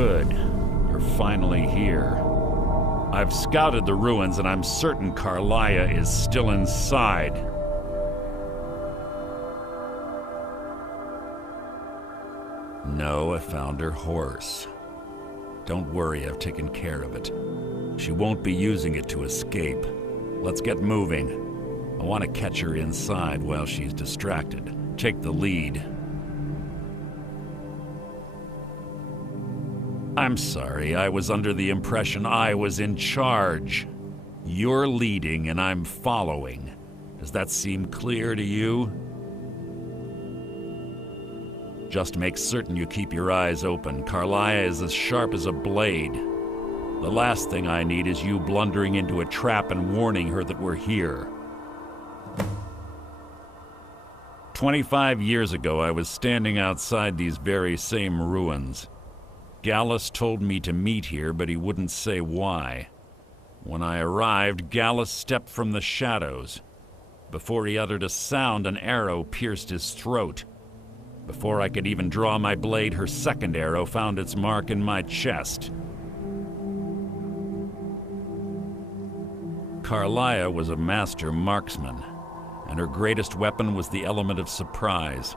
Good. You're finally here. I've scouted the ruins and I'm certain Carlia is still inside. No, I found her horse. Don't worry, I've taken care of it. She won't be using it to escape. Let's get moving. I want to catch her inside while she's distracted. Take the lead. I'm sorry, I was under the impression I was in charge. You're leading and I'm following. Does that seem clear to you? Just make certain you keep your eyes open. Carlia is as sharp as a blade. The last thing I need is you blundering into a trap and warning her that we're here. 25 years ago, I was standing outside these very same ruins. Gallus told me to meet here, but he wouldn't say why. When I arrived, Gallus stepped from the shadows. Before he uttered a sound, an arrow pierced his throat. Before I could even draw my blade, her second arrow found its mark in my chest. Carlia was a master marksman, and her greatest weapon was the element of surprise.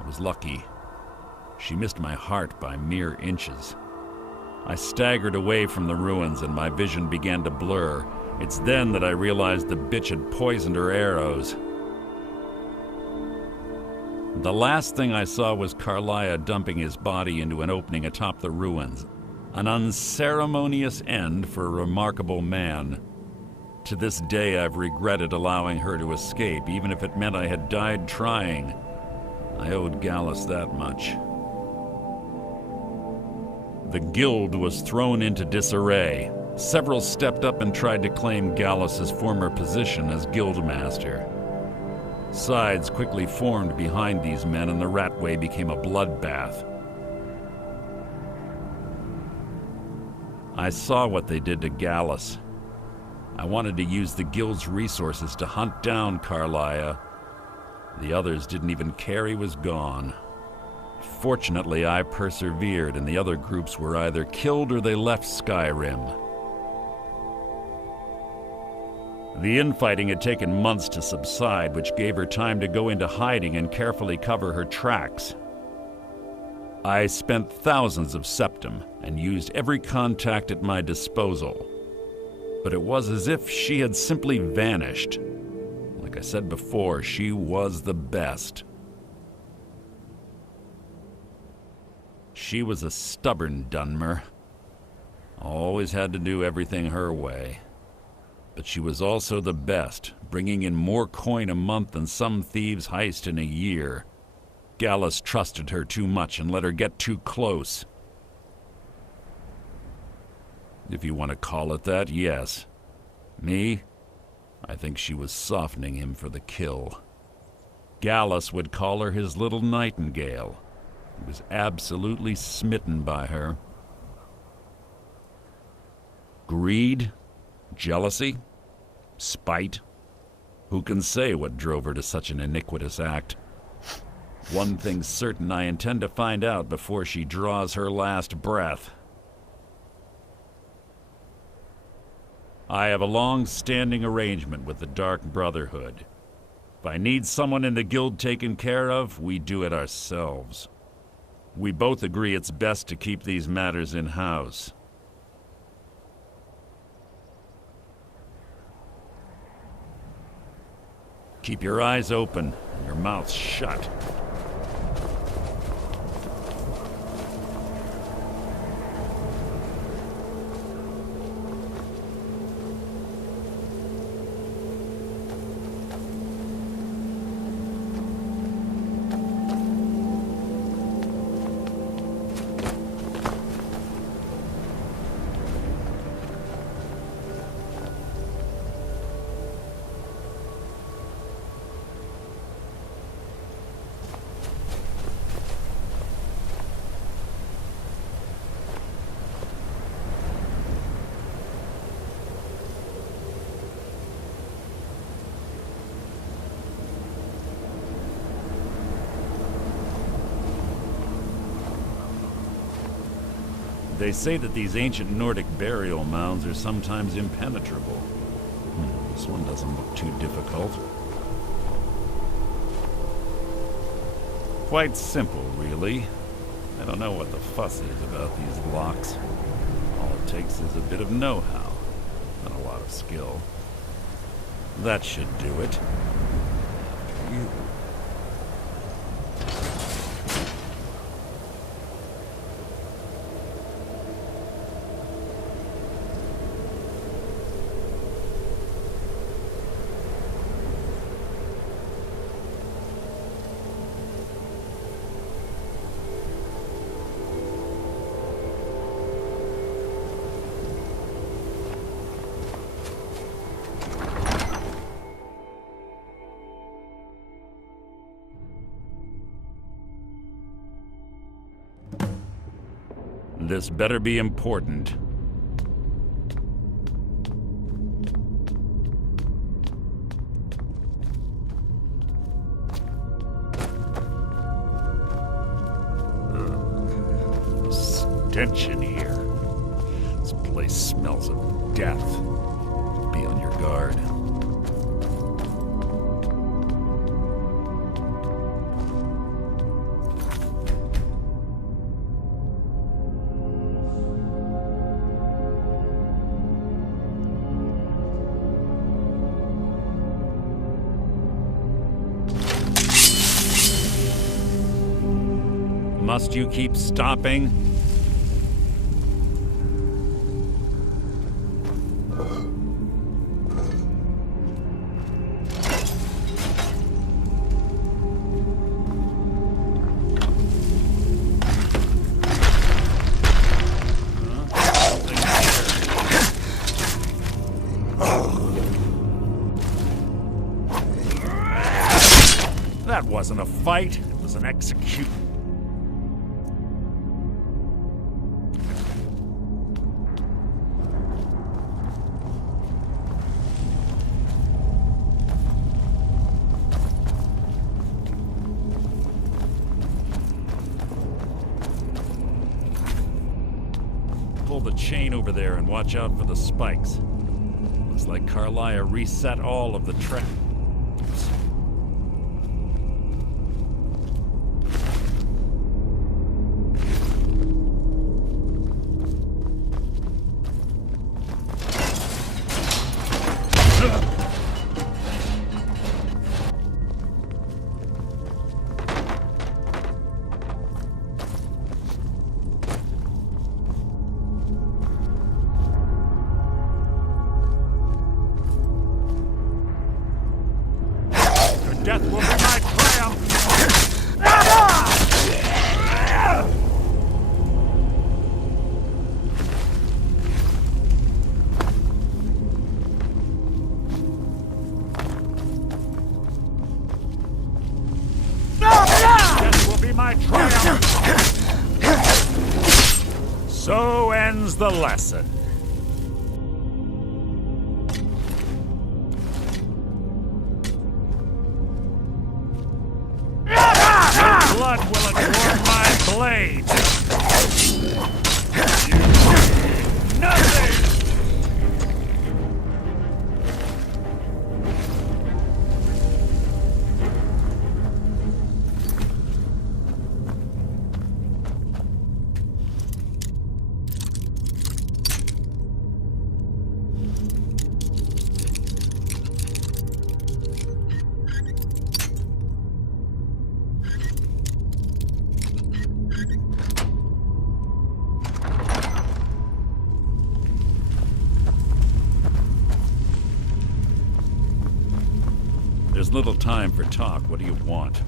I was lucky. She missed my heart by mere inches. I staggered away from the ruins and my vision began to blur. It's then that I realized the bitch had poisoned her arrows. The last thing I saw was Carlia dumping his body into an opening atop the ruins. An unceremonious end for a remarkable man. To this day, I've regretted allowing her to escape, even if it meant I had died trying. I owed Gallus that much. The guild was thrown into disarray. Several stepped up and tried to claim Gallus's former position as guildmaster. Sides quickly formed behind these men, and the Ratway became a bloodbath. I saw what they did to Gallus. I wanted to use the guild's resources to hunt down Carlia. The others didn't even care he was gone. Fortunately, I persevered, and the other groups were either killed or they left Skyrim. The infighting had taken months to subside, which gave her time to go into hiding and carefully cover her tracks. I spent thousands of septum and used every contact at my disposal. But it was as if she had simply vanished. Like I said before, she was the best. She was a stubborn Dunmer. Always had to do everything her way. But she was also the best, bringing in more coin a month than some thieves heist in a year. Gallus trusted her too much and let her get too close. If you want to call it that, yes. Me? I think she was softening him for the kill. Gallus would call her his little nightingale. He was absolutely smitten by her. Greed? Jealousy? Spite? Who can say what drove her to such an iniquitous act? One thing's certain, I intend to find out before she draws her last breath. I have a long-standing arrangement with the Dark Brotherhood. If I need someone in the guild taken care of, we do it ourselves. We both agree it's best to keep these matters in-house. Keep your eyes open and your mouth shut. They say that these ancient Nordic burial mounds are sometimes impenetrable. This one doesn't look too difficult. Quite simple, really. I don't know what the fuss is about these locks. All it takes is a bit of know-how, and a lot of skill. That should do it. After you. This better be important. The stench in here. This place smells of death. Be on your guard. Must you keep stopping? That wasn't a fight, it was an execution. Pull the chain over there and watch out for the spikes. Looks like Carlia reset all of the traps. Death will be my triumph! Death will be my triumph! So ends the lesson. Blood will adorn my blade! You nothing! There's little time for talk. What do you want?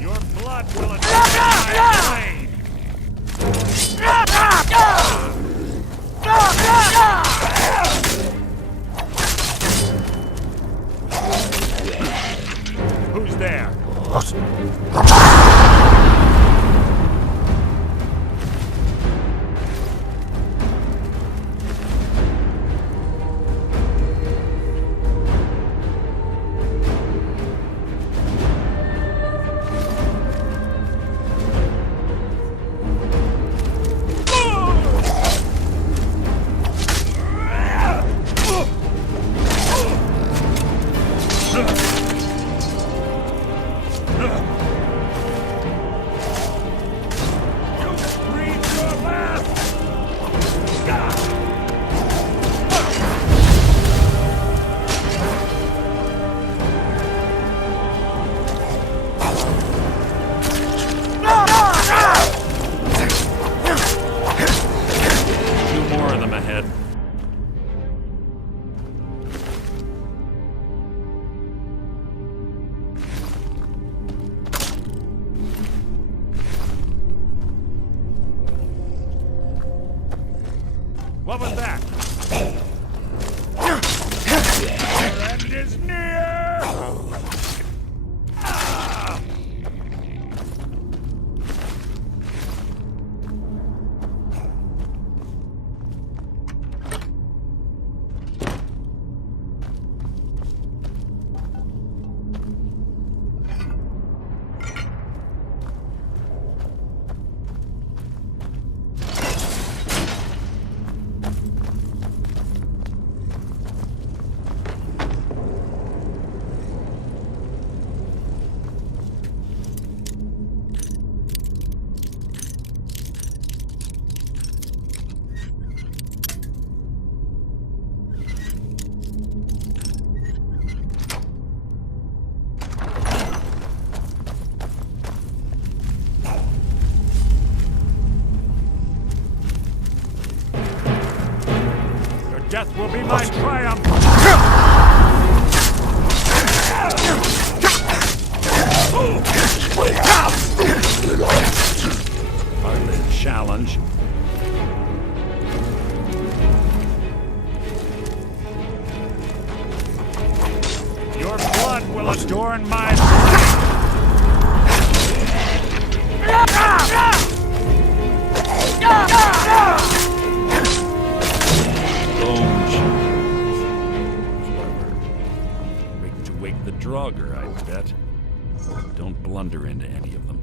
Your blood will attack my blade! was that? Your end is near! Ah! Death will be my triumph! Hardly a challenge. Your blood will adorn my Wake the Draugr, I bet. Don't blunder into any of them.